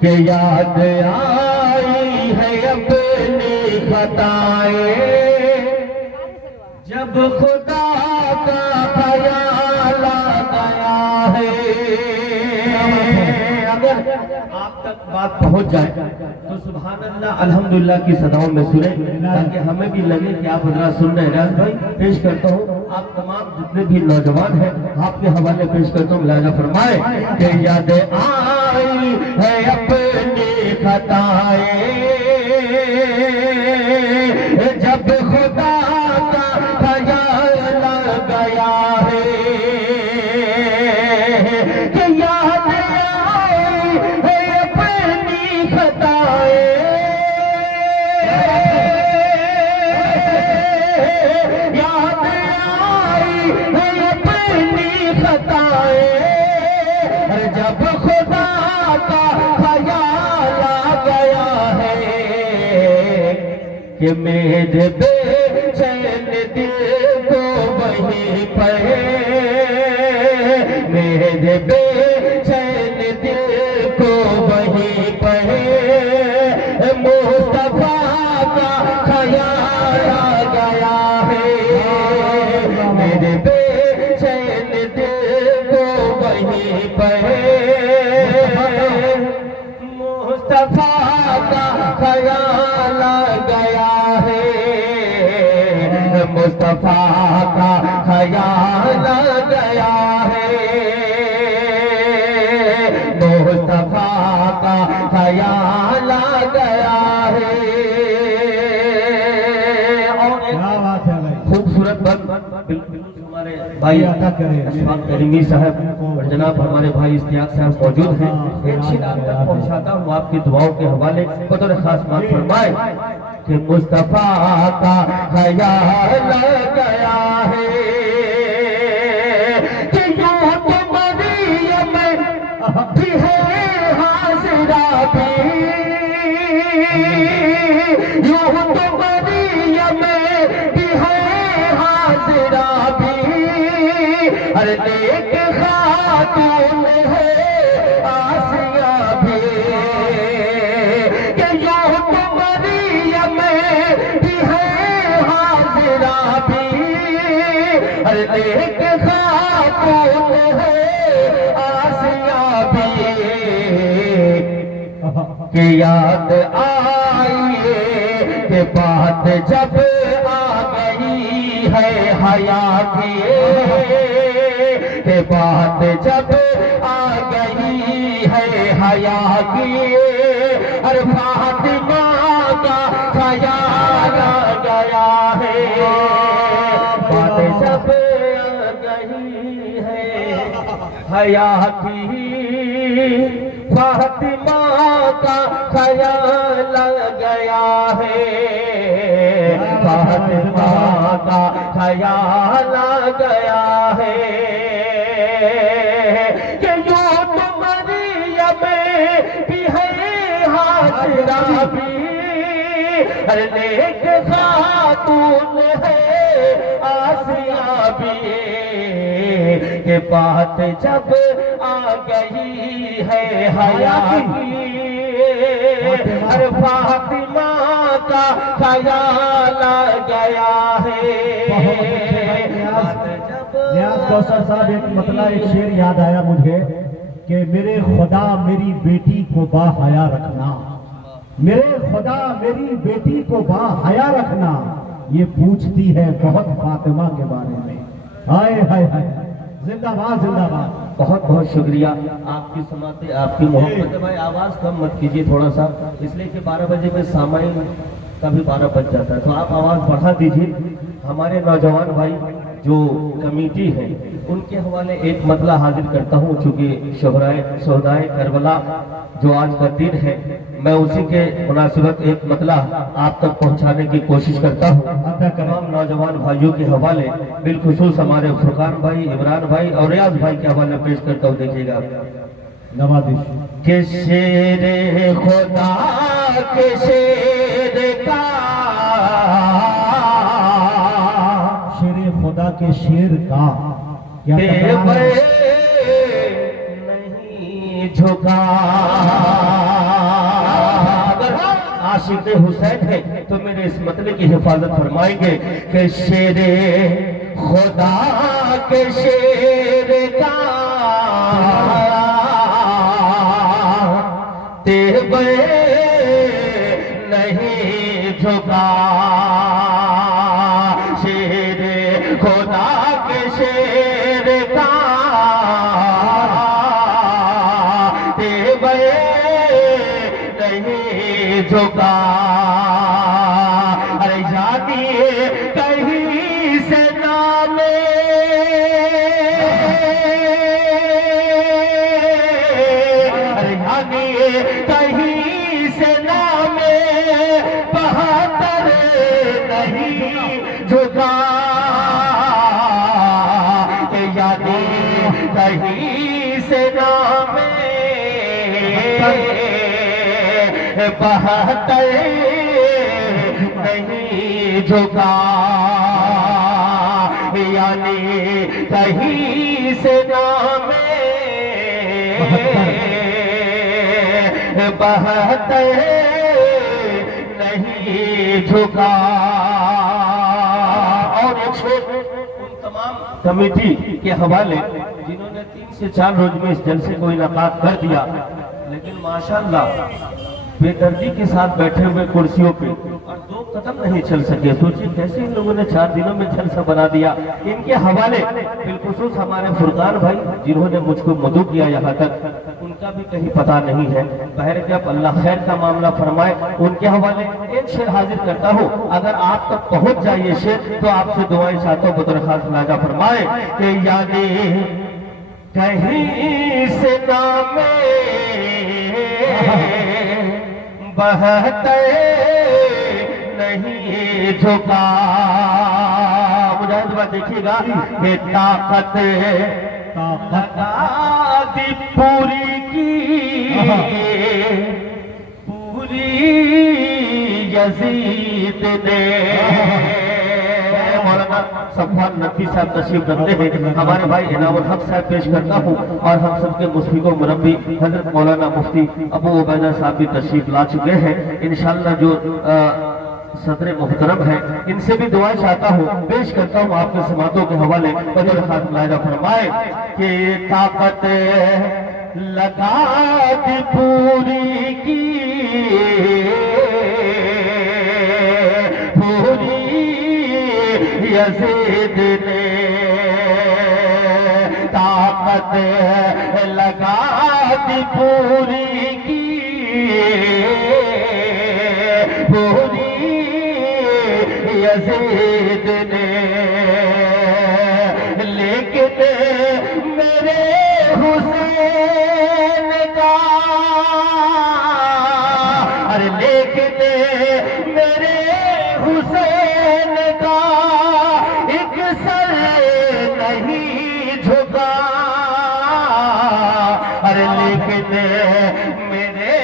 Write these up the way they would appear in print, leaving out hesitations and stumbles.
کہ یاد آئی ہے اپنی خطائیں جب خدا کا خیال آ گیا ہے۔ اگر آپ تک بات پہنچ جائے تو سبحان اللہ الحمدللہ کی صداؤں میں سنیں تاکہ ہمیں بھی لگے کہ آپ حضرات سن رہے ہیں۔ ریاض بھائی پیش کرتا ہوں، آپ تمام جتنے بھی نوجوان ہیں آپ کے حوالے پیش کرتا ہوں، ملاحظہ فرمائے کہ یاد آئی ہے اپنی خطائیں جب خدا کا خیال آ گیا ہے، کہ یاد آئی ہے اپنی خطائیں یاد آئی ہے اپنی خطائیں جب خدا کا خیال آ گیا ہے، کہ میرے بے چین دل کو وہیں پر میرے بے چین دل کو وہیں پر مصطفیٰ کا خیال آ گیا ہے، میرے بے چین دل کو وہیں پر مصطفیٰ کا خیال آ گیا ہے، مصطفیٰ کا خیال آ گیا ہے، مصطفیٰ کا خیال آ گیا ہے۔ اور ایک خوبصورت بات ہمارے بھائی اشفاق کریمی صاحب اور جناب ہمارے بھائی اشتیاق صاحب موجود ہیں، ایک شعر آپ تک پہنچاتا ہوں آپ کی دعاؤں کے حوالے بطور خاص بات فرمائے کہ مصطفیٰ کا خیال آ گیا ہے، کہ یوں تو مریم بھی ہے حاضرہ بھی، یوں تو مریم بھی ہے حاضرہ بھی، ہر نیک خاتون ہے آسیہ بھی، کہ یوں تو مریم بھی ہے حاضرہ بھی، ہر نیک خاتون ہے آسیہ بھی، کہ یاد آئیے کہ بات جب آ گئی ہے حیا کی، کہ بات جب آ گئی ہے حیا کی، ہر فاطمہ کا خیال آ گیا ہے، بات جب آ گئی ہے حیا کی، فاطمہ کا خیال آ گیا ہے، فاطمہ کا خیال آ گیا ہے، کہ یوں تو مریم بھی ہے حاضرہ بھی، ہر نیک خاتون ہے آسیہ بھی، کہ بات جب آ گئی ہے حیا کی، ہر فاطمہ کا خیال آ گیا ہے۔ نیاز کوثر صاحب ایک مطلع ایک شعر یاد آیا مجھے کہ میرے خدا میری بیٹی کو با حیا رکھنا، میرے خدا میری بیٹی کو با حیا رکھنا، یہ پوچھتی ہے بہت فاطمہ کے بارے میں، ہائے ہائے ہائے، زندہ باد زندہ باد۔ بہت بہت شکریہ آپ کی سماعت، آپ کی محبت۔ بھائی آواز کم مت کیجیے تھوڑا سا، اس لیے کہ 12 بجے میں سامعین کا بھی 12 بج جاتا ہے، تو آپ آواز بڑھا دیجیے۔ ہمارے نوجوان بھائی جو کمیٹی ہیں ان کے حوالے ایک مطلع حاضر کرتا ہوں، چونکہ شہدائے کربلا جو آج کا دن ہے، میں اسی کے مناسبت ایک مطلع آپ تک پہنچانے کی کوشش کرتا ہوں۔ تمام نوجوان بھائیوں کے حوالے بالخصوص ہمارے فرقان بھائی، عمران بھائی اور ریاض بھائی کے حوالے پیش کرتا ہوں، دیکھیے گا نوازش کہ شیر خدا کے شیر کا، شیر خدا کے شیر کا کیا نہیں جھکا، आशिक हुसैन है तो मेरे इस मतले की हिफाजत फरमाएंगे कि शेर खुदा के शेर का तेरे नहीं झुका, शेर खुदा के शेर का तेरे नहीं झुका। अरे जानिए कहीं से नामे कहीं से नामे बहादुर नहीं झुका, यानी कहीं से नामे बहादुर नहीं झुका, यानी कहीं से नामे बहादुर नहीं झुका। और एक शेर उन तमाम कमेटी के हवाले जिन्होंने 3 से 4 रोज में इस जलसे को इनाकाद कर दिया, लेकिन माशाअल्लाह बेदर्दी के साथ बैठे हुए कुर्सियों पे और 2 कदम नहीं चल सके। सोचिए कैसे इन लोगों ने 4 दिनों में जलसा बना दिया। इनके हवाले बिलखुसूस हमारे फुरकान भाई जिन्होंने मुझको मदू किया यहाँ तक, उनका भी कहीं पता नहीं है। बहर जब अल्लाह खैर का मामला फरमाए, उनके हवाले एक शेर हाजिर करता हूँ। अगर आप तक पहुंच जाए ये शेर तो आपसे दुआएं चाहता हूँ बतौर खास लाजा फरमाए कि यानी कहीं से नामे बहादुर नहीं झुका। मुजाहिद बात देखिएगा ये ताकत लगा दी पूरी की पूरी यजीद ने। मौलाना सफवान नकवी साहब तशरीफ रखते हैं, हमारे भाई इनामुल हक साहब पेश करता हूँ और हम सबके मुस्फिक व मुरब्बी हजरत मौलाना मुफ्ती अबू उबैदा साहब भी तशरीफ ला चुके हैं। इंशाअल्लाह जो सदर मोहतरम है इनसे भी दुआ चाहता हूँ, पेश करता हूँ आपके समातों के हवाले। बदर खान लायदा फरमाए कि ताकत लगा दी पूरी की पूरी यजीद ने, ताकत लगा दी पूरी की पूरी यजीद ने। लेकिन मेरे हुसैन का, अरे लेकिन मेरे हुसैन का एक सर नहीं झुका, अरे लेकिन मेरे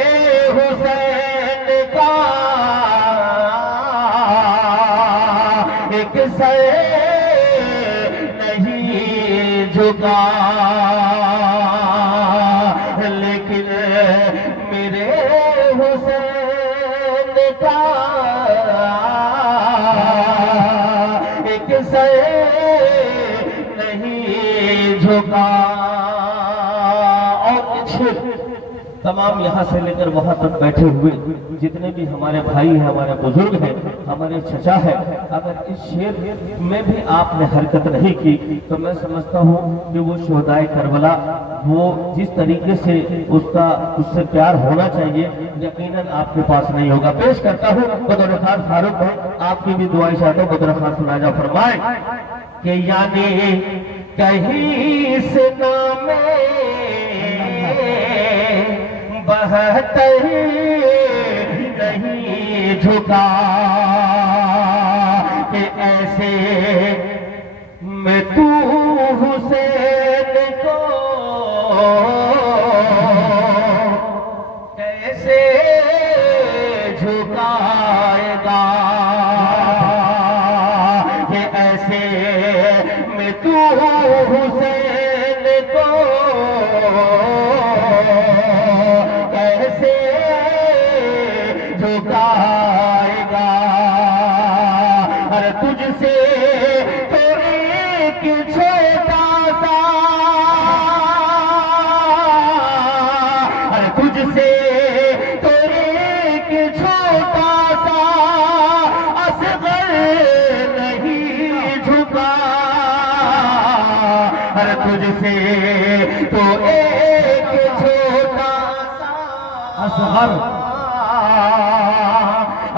हुसैन का एक सर नहीं झुका, लेकिन मेरे हुसैन का एक सर नहीं झुका। और तमाम यहाँ से लेकर वहां तक बैठे हुए जितने भी हमारे भाई हैं, हमारे बुजुर्ग हैं, हमारे चचा है, अगर इस शेर में भी आपने हरकत नहीं की तो मैं समझता हूँ कि वो शोहदाए करबला वो जिस तरीके से उससे प्यार होना चाहिए यकीनन आपके पास नहीं होगा। पेश करता हूँ बतौर खास फारूक है, आपकी भी दुआएं चाहता हूँ बतौर खास राजा फरमाए कि यानी कहीं से नामे बहादुर नहीं झुका, कि ऐसे मैं तू हुसैन को कैसे झुकाएगा, कि ऐसे मैं तू हुसैन को कैसे झुका تجھ سے تو ایک چھوٹا سا اصغر نہیں جھکا، ہر تجھ سے تو ایک چھوٹا سا اصغر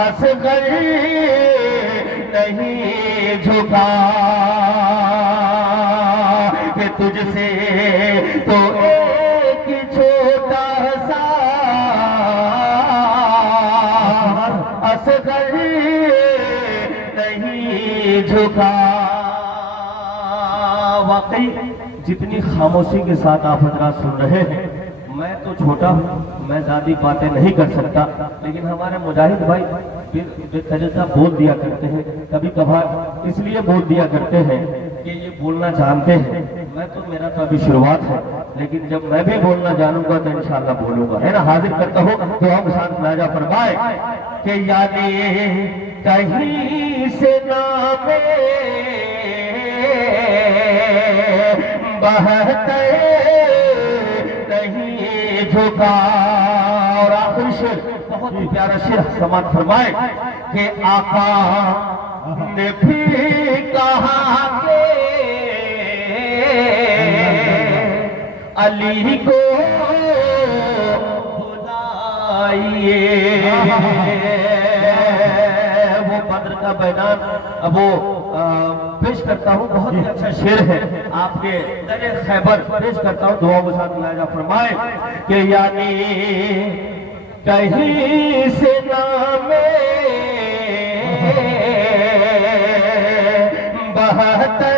اصغر نہیں جھکا، کہ تجھ سے تو ایک چھوٹا سا اصغر نہیں جھکا۔ واقعی جتنی خاموشی کے ساتھ آپ حضرات سن رہے ہیں، میں تو چھوٹا ہوں، میں زیادہ باتیں نہیں کر سکتا، لیکن ہمارے مجاہد بھائی پھر بے تجزیہ بول دیا کرتے ہیں، کبھی کبھار اس لیے بول دیا کرتے ہیں کہ یہ بولنا جانتے ہیں۔ میں تو میرا تو ابھی شروعات ہے، لیکن جب میں بھی بولنا جانوں گا تو انشاءاللہ بولوں گا، ہے نا؟ حاضر کرتا ہوں تو ہم ساتھ ملاجہ فرمائے کہ یعنی کہیں سے نامے بہتے نہیں جھکا۔ اور آخری شعر بہت ہی پیارا شعر سماعت فرمائے کہ آقا نے بھی کہا کہ علی کو بلائیے، وہ بدر کا بیان وہ پیش کرتا ہوں، بہت ہی اچھا شعر ہے، آپ کے در خیبر پیش کرتا ہوں، دعا کے ساتھ ملاجہ فرمائے کہ یعنی کہیں سے نامے بہتے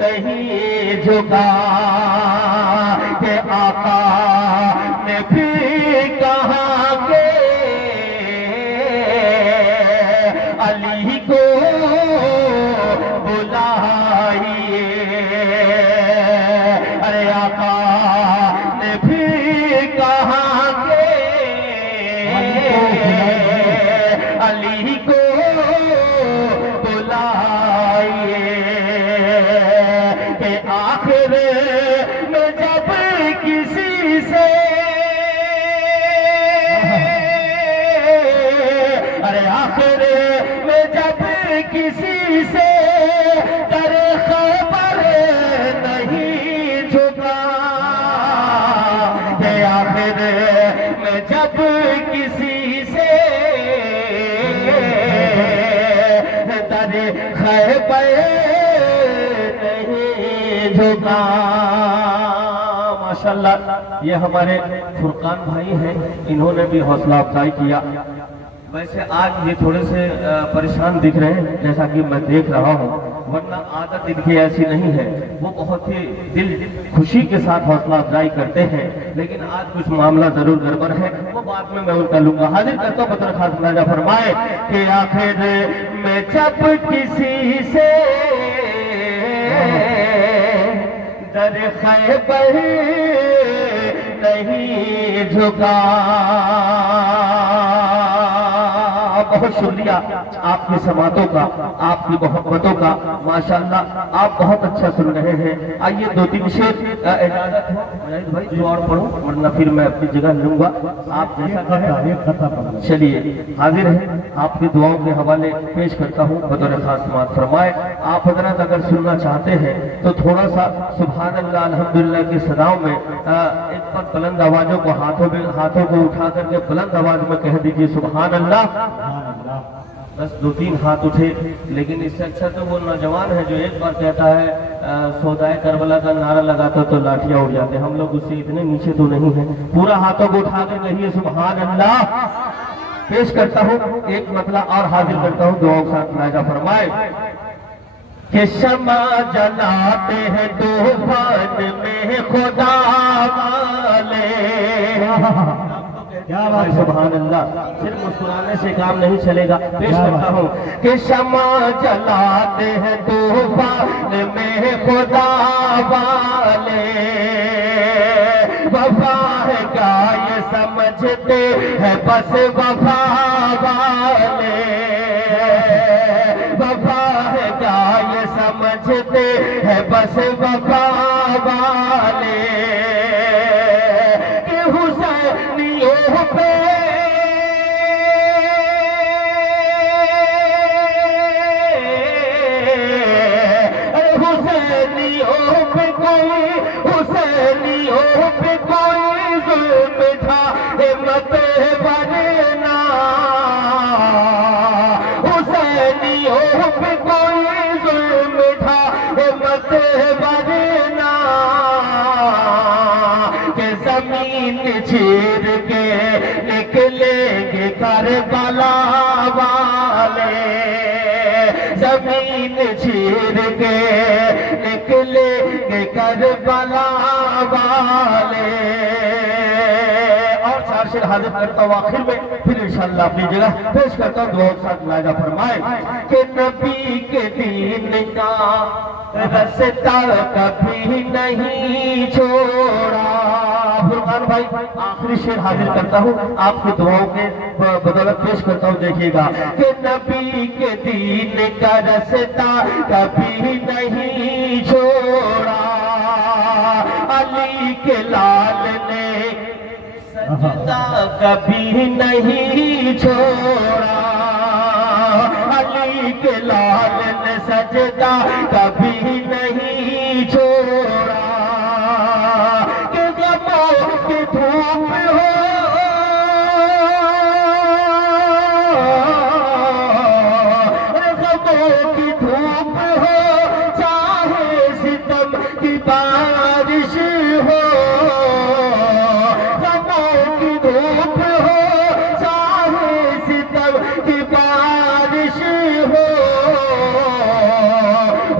نہیں جھکا، کہ آقا نے بھی کہا کہ علی کو بلائیے، ارے آقا نے بھی کہا کہ علی کو بلائیے، کہ آخر میں جب کسی سے ارے آخر میں جب کسی سے در خبر نہیں جھکا، کہ آخر میں جب کسی سے در خبر نہیں جھکا۔ ماشاءاللہ یہ ہمارے فرقان بھائی ہیں، انہوں نے بھی حوصلہ افزائی کیا۔ ویسے آج یہ تھوڑے سے پریشان دکھ رہے ہیں جیسا کہ میں دیکھ رہا ہوں، ورنہ عادت ان کی ایسی نہیں ہے، وہ بہت ہی دل خوشی کے ساتھ حوصلہ افزائی کرتے ہیں، لیکن آج کچھ معاملہ ضرور گڑبڑ ہے، وہ بعد میں ان کا لوں گا۔ حاضر کرتا ہوں بدر خاص ملاجہ فرمائے کہ آخر میں جب کسی سے در خیبر نہیں جھکا۔ بہت شکریہ آپ کی سماعتوں کا، آپ کی محبتوں کا، ماشاءاللہ آپ بہت اچھا سن رہے ہیں۔ آئیے دو تین شعر اجازت ہو مجاہد بھائی جو اور پڑھوں، ورنہ پھر میں اپنی جگہ لوں گا، آپ جیسا کہیں۔ چلیے حاضر ہیں، آپ کی دعاؤں کے حوالے پیش کرتا ہوں، بطور خاص سماعت فرمائے۔ آپ حضرات اگر سننا چاہتے ہیں تو تھوڑا سا سبحان اللہ الحمدللہ کی صداؤں میں ایک پر بلند آوازوں کو ہاتھوں کو اٹھا کر کے بلند آواز میں کہہ دیجیے سبحان اللہ۔ بس دو تین ہاتھ اٹھے، لیکن اس سے اچھا تو وہ نوجوان ہے جو ایک بار کہتا ہے سودائے کربلا کا نعرہ لگاتا تو لاٹھیاں اڑ جاتے، ہم لوگ اس سے اتنے نیچے تو نہیں ہیں، پورا ہاتھوں کو اٹھا کے کہیے سبحان اللہ۔ پیش کرتا ہوں ایک مطلع اور حاضر کرتا ہوں، دعاؤں کے ساتھ ملاجہ فرمائے کہ شمع جلاتے ہیں طوفان میں خدا والے۔ کیا بات، سبحان اللہ، صرف مسکرانے سے کام نہیں چلے گا۔ پیش کرتا ہوں کہ شمع جلاتے ہیں طوفان میں خدا والے، وفا ہے کیا یہ سمجھتے ہیں بس وفا والے، وفا ہے کیا یہ سمجھتے ہیں بس وفا والے، کہ زمین چیر کے نکلیں گے کربلا والے، زمین چیر کے نکلیں گے کربلا والے۔ اور چار شعر حاضر کرتا ہوں آخر میں، پھر انشاءاللہ اپنی جگہ پیش کرتا ہوں، دعا کے ساتھ ملاحظہ فرمائیں کہ نبی کے دین کا رستہ کبھی نہیں چھوڑا۔ فرمان بھائی آخری شعر حاضر کرتا ہوں، آپ کی دعاؤں کے بدولت پیش کرتا ہوں، دیکھیے گا کہ نبی کے دین کا رستہ کبھی نہیں چھوڑا، علی کے لال نے سجدہ کبھی نہیں چھوڑا، علی کے لال نے سجدہ کبھی نہیں چھوڑا، کہ غموں کی دھوپ ہو، غموں کی دھوپ ہو، چاہے ستم کی بارش ہو، غموں کی دھوپ ہو، چاہے ستم کی بارش ہو،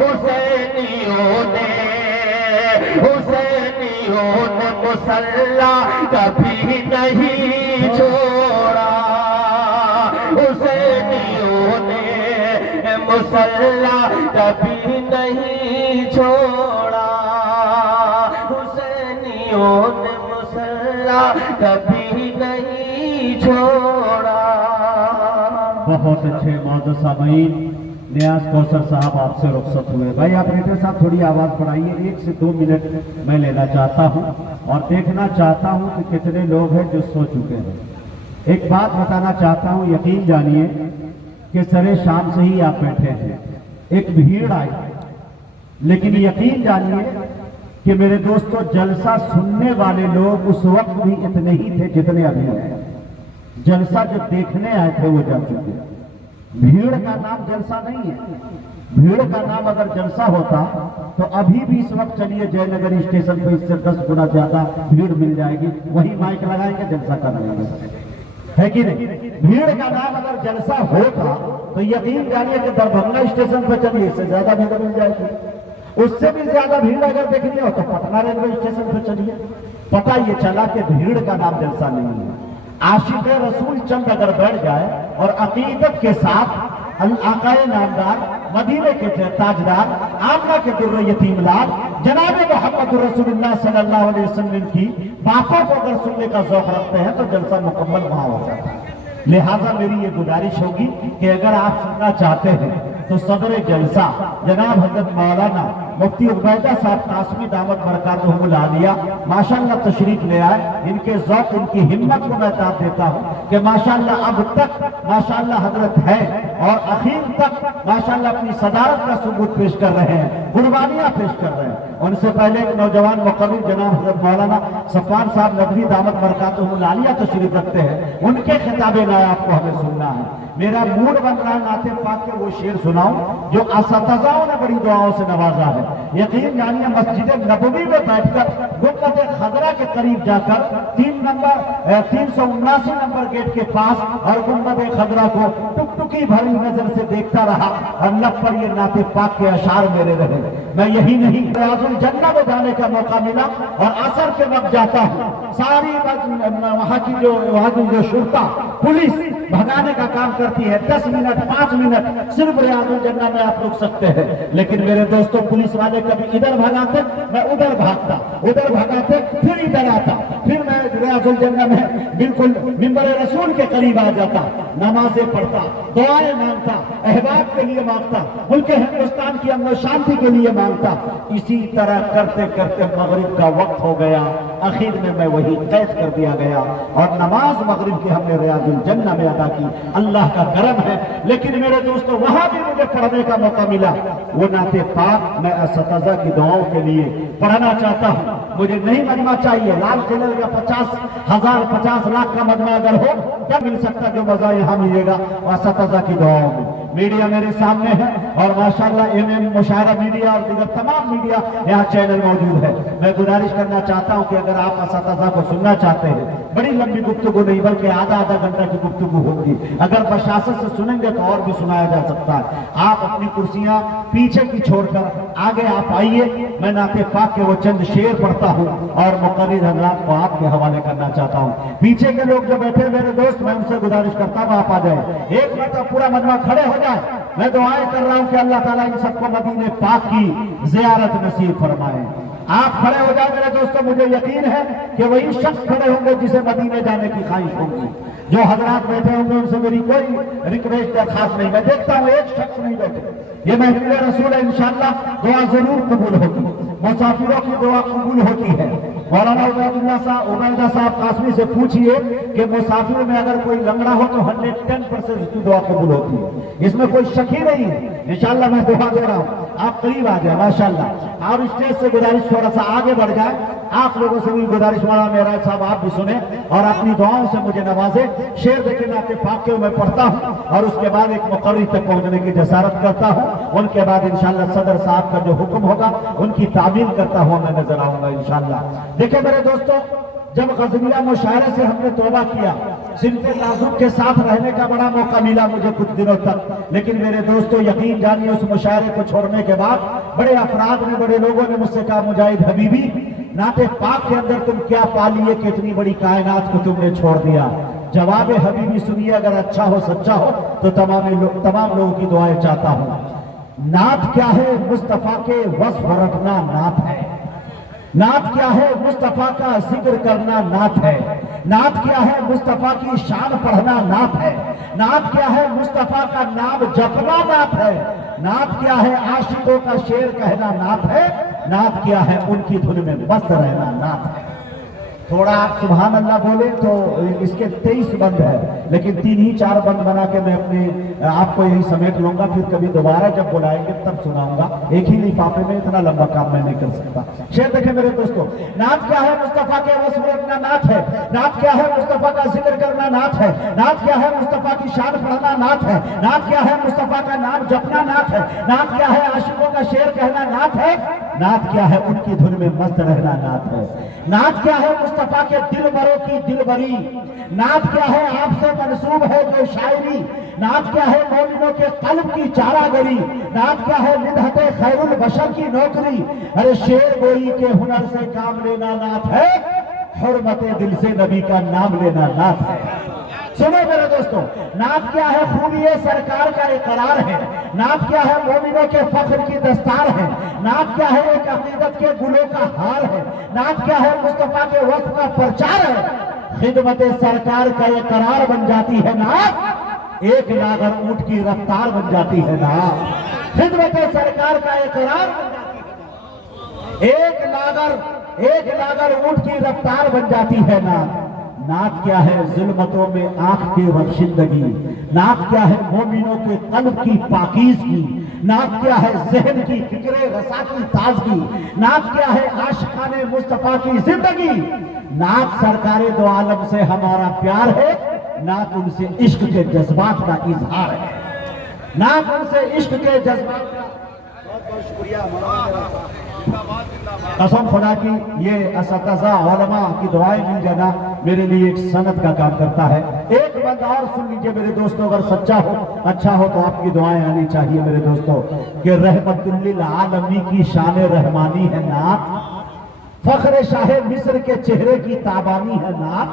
حسینیوں نے مسلح کبھی نہیں چھوڑا، حسینیوں نے مسلح کبھی نہیں چھوڑا، حسینیوں نے مسلح کبھی نہیں چھوڑا۔ بہت اچھے معزز سامعین، نیاز کوثر صاحب آپ سے رخصت ہوئے۔ بھائی آپ بیٹے صاحب تھوڑی آواز بڑھائیے، 1 سے 2 منٹ میں لینا چاہتا ہوں اور دیکھنا چاہتا ہوں کہ کتنے لوگ ہیں جو سو چکے ہیں۔ ایک بات بتانا چاہتا ہوں، یقین جانیے کہ سرے شام سے ہی آپ بیٹھے ہیں، ایک بھیڑ آئی، لیکن یقین جانیے کہ میرے دوستو جلسہ سننے والے لوگ اس وقت بھی اتنے ہی تھے جتنے ابھی ہیں۔ جلسہ جو دیکھنے آئے تھے وہ جا چکے۔ بھیڑ کا نام جلسہ نہیں ہے، بھیڑ کا نام اگر جلسہ ہوتا تو ابھی بھی اس وقت چلیے جے نگر اسٹیشن پہ اس سے 10 گنا زیادہ بھیڑ مل جائے گی، وہی مائک لگائیں گے جلسہ کر لیں گے، ہے کہ نہیں؟ بھیڑ کا نام اگر جلسہ ہوتا تو یقین جانیے کہ دربھنگا اسٹیشن پہ چلیے اس سے زیادہ بھیڑ مل جائے گی، اس سے بھی زیادہ بھیڑ اگر دیکھنی ہو تو پٹنہ ریلوے اسٹیشن پہ چلیے۔ پتہ یہ چلا کہ بھیڑ کا نام جلسہ نہیں ہے۔ عاشق رسول چند اگر بیٹھ جائے اور عقیدت کے ساتھ آقا نامدار، مدینے کے تاجدار، آمنہ کے در یتیم لال جناب محمد رسول اللہ صلی اللہ علیہ وسلم کی باتوں کو اگر سننے کا ذوق رکھتے ہیں تو جلسہ مکمل وہاں ہو جاتا ہے۔ لہٰذا میری یہ گزارش ہوگی کہ اگر آپ سننا چاہتے ہیں تو صدر جلسہ جناب حضرت مولانا مفتی عبیدہ صاحب قاسمی دعوت برکاتہم العالیہ ماشاءاللہ تشریف لے آئے۔ ان کے ذوق، ان کی ہمت کو میں داد دیتا ہوں کہ ماشاءاللہ اب تک ماشاءاللہ حضرت ہے اور اخیر تک ماشاءاللہ اپنی صدارت کا ثبوت پیش کر رہے ہیں، قربانیاں پیش کر رہے ہیں۔ ان سے پہلے ایک نوجوان مقرر جناب حضرت مولانا صفوان صاحب ندوی دعوت برکاتہم العالیہ تشریف رکھتے ہیں، ان کے خطاب نایاب کو ہمیں سننا ہے۔ میرا موڈ بن رہا ہے نعت پاک کے وہ شعر سناؤں جو اساتذہوں نے بڑی دعاؤں سے نوازا ہے۔ یقین جانیے مسجد نبوی میں بیٹھ کر گنبد خضرا کے قریب جا کر 379 نمبر گیٹ کے پاس اور گنبد خضرا کو ٹکٹکی بھری نظر سے دیکھتا رہا اور لب پر یہ نعت پاک کے اشعار میرے رہے۔ میں یہی نہیں، ریاض الجنہ میں جانے کا موقع ملا اور عصر کے وقت جاتا ہوں، ساری وہاں کی جو شرطا پولیس بھگانے کا کام کرتی ہے، 10 منٹ 5 منٹ صرف ریاض الجنہ میں آپ رک سکتے ہیں، لیکن میرے دوستوں پولیس والے کبھی ادھر بھگاتے میں ادھر بھاگتا، ادھر بھگاتے پھر ادھر آتا، پھر میں ریاض الجنہ میں بالکل منبر رسول کے قریب آ جاتا، نمازیں پڑھتا، دعائیں مانگتا، احباب کے لیے مانگتا، ملک ہندوستان کی امن و شانتی کے لیے مانگتا۔ اسی طرح کرتے کرتے مغرب کا وقت ہو گیا، آخر میں وہی قید کر دیا گیا اور نماز مغرب کی ہم نے ریاض الجنہ میں ادا کی۔ اللہ کا کرم ہے، لیکن میرے دوستو وہاں بھی مجھے پڑھنے کا موقع ملا۔ وہ نعت پاک میں اساتذہ کی دعاؤں کے لیے پڑھنا چاہتا ہوں۔ مجھے نہیں مجمع چاہیے، لال قلعہ کا 50,000 50 لاکھ کا مجمع اگر ہو تب مل سکتا جو مزہ یہاں ملے گا اساتذہ کی دعاؤں میں۔ میڈیا میرے سامنے ہے اور माशाअल्लाह MM मुशायरा मीडिया और दीगर तमाम मीडिया यहाँ चैनल मौजूद है। मैं गुजारिश करना चाहता हूँ कि अगर आप असातिज़ा को सुनना चाहते हैं, बड़ी लंबी गुफ्तगू नहीं बल्कि आधा घंटा की गुफ्तगू होगी, अगर बशासत से सुनेंगे तो और भी सुनाया जा सकता है। आप अपनी कुर्सियां पीछे की छोड़कर आगे आप आइए, मैं नाते पाक के वो चंद शेर पढ़ता हूँ और मुक़र्रिर हज़रात को आपके हवाले करना चाहता हूँ। पीछे के लोग जो बैठे मेरे दोस्त, मैं उनसे गुजारिश करता हूँ आप आ जाए, एक मरतबा पूरा मजमा खड़े हो जाए। मैं दुआएं कर रहा हूँ कि अल्लाह ताला इन सबको मदीने पाक की ज़ियारत नसीब फरमाए। आप खड़े हो जाओ मेरे दोस्तों, मुझे यकीन है कि वही शख्स खड़े होंगे जिसे मदीने जाने की ख्वाहिश होगी। जो हजरात बैठे होंगे उनसे मेरी कोई रिक्वेस्ट दरखास्त नहीं, मैं देखता हूँ एक शख्स नहीं बैठे। ये महफिल रसूल है, इंशाअल्लाह दुआ जरूर कबूल होगी, मुसाफिरों की दुआ कबूल होती है। मौलाना उबैदा साहब कासमी से पूछिए कि मुसाफिर में अगर कोई लंगड़ा हो तो 110% उसकी दुआ कबूल होती है, इसमें कोई शक ही नहीं है। इंशाअल्लाह मैं दुआ दे रहा हूँ, आप करीब आ जाए माशाअल्लाह। और स्टेज से गुजारिश थोड़ा सा आगे बढ़ जाए, आप लोगों से भी गुजारिश, मौलाना मेराज साहब आप भी सुने और अपनी दुआओं से मुझे नवाजे। शेर देखे नाते पाक के मैं पढ़ता हूँ और उसके बाद एक मुक़र्रिर तक पहुंचने की जसारत करता हूँ, उनके बाद इंशाअल्लाह सदर साहब का जो हुक्म होगा उनकी तामील करता हुआ मैं नजर आऊंगा इंशाअल्लाह। देखिए मेरे दोस्तों, जब ग़ज़विया मुशायरे से हमने तौबा किया, सिंपल नाज़ुक के साथ रहने का बड़ा मौका मिला मुझे कुछ दिनों तक, लेकिन मेरे दोस्तों यकीन जानिए उस मुशायरे को छोड़ने के बाद बड़े अफराद ने, बड़े लोगों ने मुझसे कहा, मुजाहिद हबीबी नाते पाक के अंदर तुम क्या पा लिए कि इतनी बड़ी कायनात को तुमने छोड़ दिया। जवाब हबीबी सुनिए, अगर अच्छा हो सच्चा हो तो तमाम लोगों की दुआएं चाहता हूं। नात क्या है? मुस्तफा के वस्फ रखना नात है। नात क्या है? मुस्तफा का जिक्र करना नात है। नात क्या है? मुस्तफा की शान पढ़ना नात है। नात क्या है? मुस्तफा का नाम जपना नात है। नात क्या है? आशिकों का शेर कहना नात है। नात क्या है? उनकी धुन में मस्त रहना नात है। थोड़ा आप सुभान अल्लाह बोले तो इसके 23 बंद है, लेकिन 3 ही 4 बंद बना के मैं अपने आपको यही समेट लूंगा, फिर कभी दोबारा जब बुलाएंगे तब सुनाऊंगा। एक ही लिफाफे में इतना लंबा काम मैं नहीं कर सकता। शेर देखें मेरे दोस्तों, नात क्या है? मुस्तफा के वस्फ रखना नात है। नात क्या है? मुस्तफा का जिक्र करना नात है। नात क्या है? मुस्तफा की शान पढ़ना नात है। नात क्या है? मुस्तफा का नाम जपना नात है। नात क्या है? आशिकों का शेर कहना नात है। नात क्या है? उनकी धुन में मस्त रहना नात है। नात क्या है? मुस्तफा के दिलबरों की दिलबरी। नात क्या है? आपसे मंसूब है जो शायरी। नात क्या है? मोमिनों के कल्ब की चारागरी। नात क्या है? निदहते खैरुल बशर की नौकरी। अरे शेर गोई के हुनर से काम लेना नात है, हुर्मते दिल से नबी का नाम लेना नात है। सुनो मेरे दोस्तों, नात क्या है? खूबिये सरकार का इकरार है। नात क्या है? मोमिनों के फख्र की दस्तार है। नात क्या है? एक अकीदत के गुलों का हार है। नात क्या है? मुस्तफा के वक्त का प्रचार है। खिदमत सरकार का इकरार बन जाती है नात, एक नागर ऊंट की रफ्तार बन जाती है नात। खिदमत सरकार का इकरार बन जाती है, एक नागर ऊंट की रफ्तार बन जाती है नात। नात क्या है? जुल्मतों में आंख की बख्शिंदगी। नात क्या है? मोमिनों के कल्ब की पाकीज़गी। नात क्या है? जहन की फिक्रे रसा की ताजगी। नात क्या है? आशिकाने मुस्तफा की जिंदगी। नात सरकारे दो आलम से हमारा प्यार है। नात उनसे इश्क के जज्बात का इजहार है। नात उनसे इश्क के जज्बात का। बहुत बहुत शुक्रिया कसम खुदा की, ये असतिज़ा उलमा की दुआएं मिल जाना मेरे लिए एक सनत का काम करता है। एक बंद और सुन लीजिए मेरे दोस्तों, अगर सच्चा हो अच्छा हो तो आपकी दुआएं आनी चाहिए मेरे दोस्तों, कि रहमतुल लिल आलमी की शान रहमानी है नात, फख्र शाह मिस्र के चेहरे की ताबानी है नात,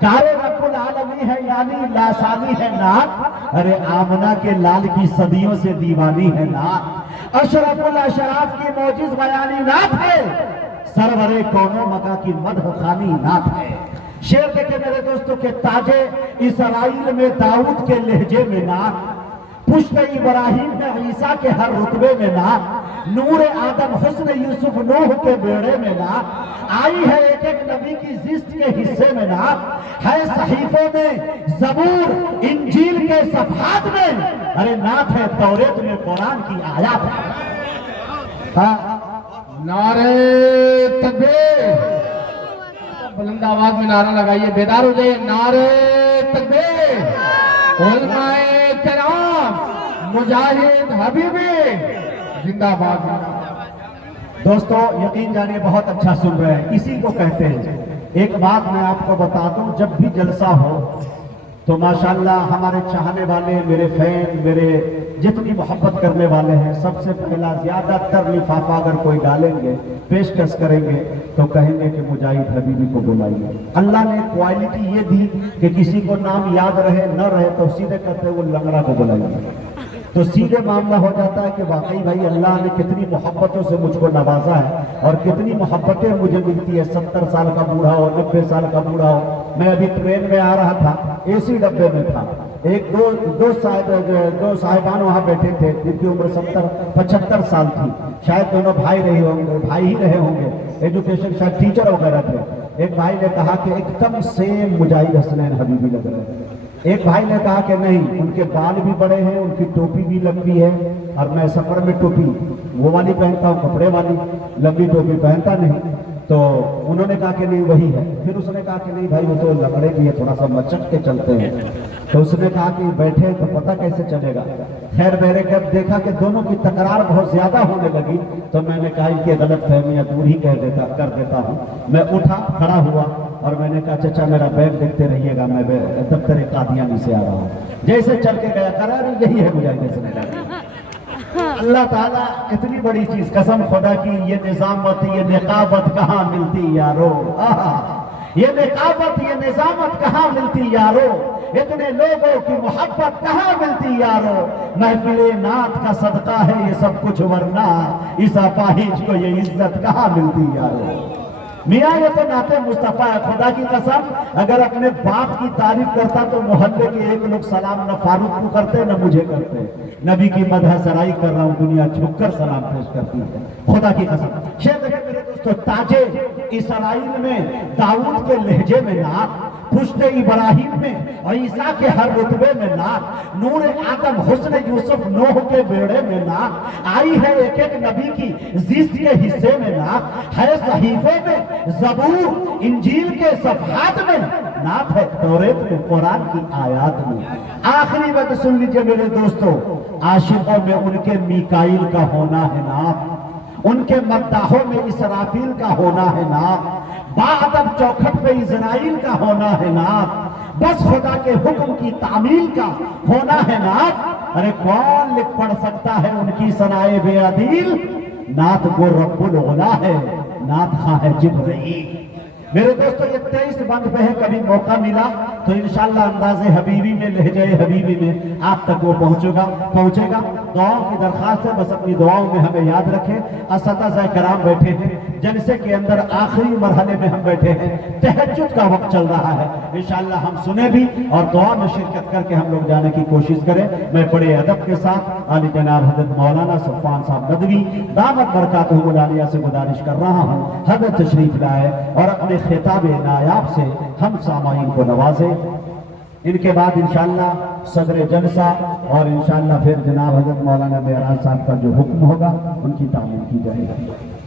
कारे रब्बुल आलमी है यानी लासानी है नात, अरे आमना के लाल की सदियों से दीवानी है नात, अशरफुल अशराफ की मौजिज बयानी नात है, सरवरे कौनो मका की मदह खानी नात है। शेर देखे मेरे दोस्तों के ताजे इसराइल में दाऊद के लहजे में नात, पुश्त इब्राहिम में ईसा के हर रुतबे में नात, नूर आदम हुस्न यूसुफ नूह के बेड़े में नात, आई है एक एक नबी की जिस्त के हिस्से में नात, है सहीफों में ज़बूर इंजील के सफ़हात में, अरे नात है तौरेत में कुरान की आयत है। नारे तकबीर, बुलंद आवाज में नारा लगाइए, बेदार हो जाइए। नारे तकबीर, उलमाए किराम मुजाहिद हबीबी जिंदाबाद। दोस्तों यकीन जानिए बहुत अच्छा सुन रहे हैं, इसी को कहते हैं। एक बात मैं आपको बता दूं, जब भी जलसा हो तो माशाल्लाह हमारे चाहने वाले, मेरे फैन, मेरे जितनी मोहब्बत करने वाले हैं, सबसे पहला ज्यादातर लिफाफा अगर कोई डालेंगे, पेशकश करेंगे तो कहेंगे कि मुजाहिद हबीबी को बुलाइए। अल्लाह ने क्वालिटी ये दी कि किसी को नाम याद रहे न रहे तो सीधे कहते हैं वो लंगड़ा को बुलाइए। तो सीधे मामला हो जाता है कि वाकई भाई अल्लाह ने कितनी मोहब्बतों से मुझको नवाजा है और कितनी मोहब्बतें मुझे मिलती है। 70 साल का बूढ़ा हो, 90 साल का बूढ़ा हो, मैं अभी ट्रेन में आ रहा था, एसी डब्बे में था, एक दो साहिबान वहां बैठे थे जिनकी उम्र 70-75 साल थी, शायद दोनों भाई ही रहे होंगे, एजुकेशन शायद टीचर वगैरह थे। एक भाई ने कहा कि एकदम सेम मुजाहिद हसनैन हबीबी लग रहे हैं। एक भाई ने कहा कि नहीं, उनके बाल भी बड़े हैं, उनकी टोपी भी लंबी है, और मैं सफर में टोपी वो वाली पहनता हूँ, कपड़े वाली, लंबी टोपी पहनता नहीं। तो उन्होंने कहा कि नहीं वही है। फिर उसने कहा कि नहीं भाई वो तो लकड़े की है, थोड़ा सा मचक के चलते हैं। तो उसने कहा कि बैठे तो पता कैसे चलेगा। खैर मैंने जब देखा कि दोनों की तकरार बहुत ज्यादा होने लगी तो मैंने कहा इनकी गलत फहमियां दूर ही कर देता हूँ। मैं उठा, खड़ा हुआ और मैंने कहा चाचा मेरा बैग देखते रहिएगा, मैं दफ्तर कादियानी से आ रहा हूँ। जैसे चल के गया, करा रही यही है मुजाहिद हसनैन। अल्लाह ताला इतनी बड़ी चीज, कसम खुदा की, ये निजामत, ये निकाबत कहाँ मिलती यारो, ये निकाबत, ये निजामत कहाँ मिलती यारो, इतने लोगों की मोहब्बत कहाँ मिलती यारो। महफिले नात का सदका है ये सब कुछ, वरना इस अपाहिज को ये इज्जत कहाँ मिलती यारो। मियाँ ये तो नाते मुस्तफा है, खुदा की कसम अगर अपने बाप की तारीफ करता तो मोहल्ले के एक लोग सलाम न फारूक को करते न मुझे करते। नबी की मदह सराई कर रहा हूँ, दुनिया झुककर सलाम पेश करती है, खुदा की कसम। शेर देखे मेरे दोस्तों, ताजे इसराइल में दाऊद के लहजे में नाक, पुश्ते इब्राहिम में और ईसा के हर रुतबे में नाक, नूर आदम हुस्न यूसुफ नूह के बेड़े में नाक, आई है एक एक नबी की जिस्त के हिस्से में नाक, है सहीफे में, ज़बूर इंजील के सफ़हात में नाक है, तौरेत में, कुरान की आयात में। आखिरी बात सुन लीजिए मेरे दोस्तों, आशिकों में उनके मीकाइल का होना है नाक, उनके मद्दाहों में इसराफील का होना है नाक, बाअदब चौखट पे इजराइल का होना है नाक, बस खुदा के हुक्म की तामील का होना है नाक। अरे कौन लिख पढ़ सकता है उनकी सनाए बेअदील, नात को रब्बुल उला है, नात खा है जिब्रील। मेरे दोस्तों ये 23 बंद पे है, कभी मौका मिला तो इंशाअल्लाह अंदाज़े हबीबी में, लहजे हबीबी में आप तक वो पहुंचेगा। दुआओं की दरखास्त है, बस अपनी दुआओं में हमें याद रखें। असतज़ा कराम बैठे हैं, जलसे के अंदर आखिरी मरहले में हम बैठे हैं, तहज्जुद का वक्त चल रहा है। इंशाअल्लाह हम सुने भी और दुआ में शिरकत करके हम लोग जाने की कोशिश करें। मैं बड़े अदब के साथ आली जनाब हजरत मौलाना सफ़ान साहब नदवी दामत बरकातुहुल आलिया से गुजारिश कर रहा हूँ, हजरत तशरीफ लाए और अपने खिताब नायाब से हम सामाईन को नवाजे। इनके बाद इंशाअल्लाह सदर जलसा और इंशाअल्लाह फिर जनाब हजरत मौलाना मेराज साहब का जो हुक्म होगा उनकी तामील की जाएगी।